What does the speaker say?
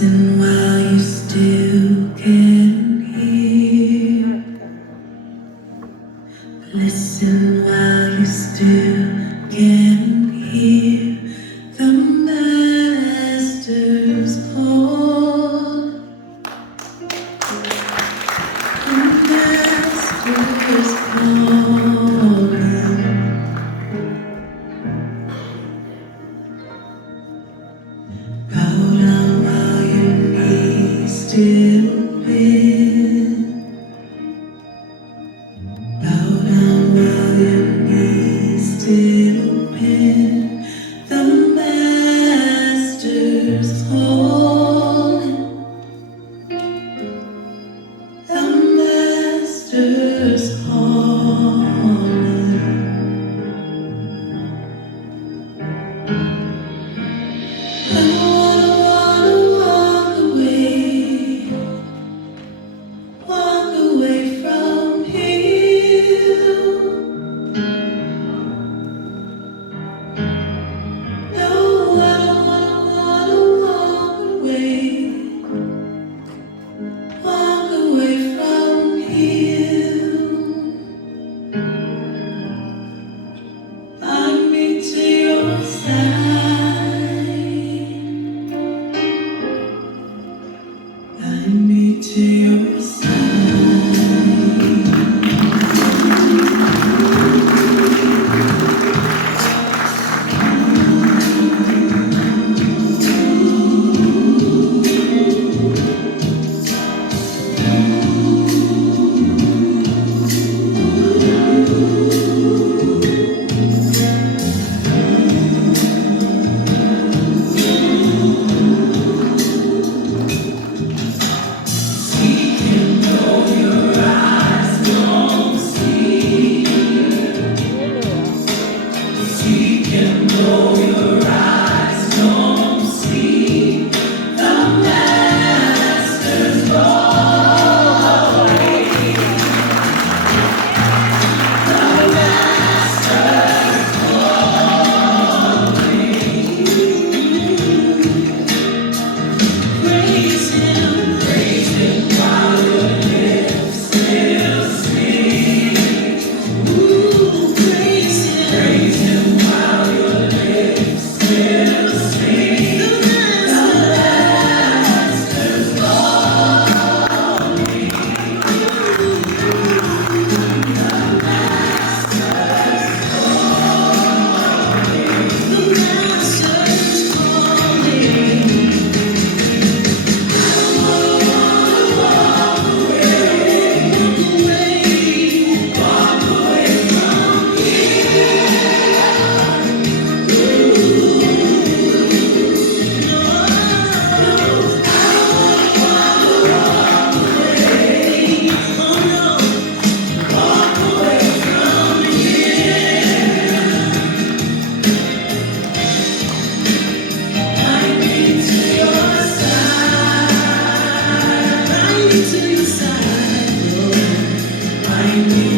Listen while you still can hear. Listen while you still can hear the Master's call. The Master's calling. Bow down while your knees still bend. Bow down while your knees still bend. The Master's calling. The Master's calling. I don't wanna walk away from Him. No, I don't wanna walk away from Him. I need to your side. I need to your side. I need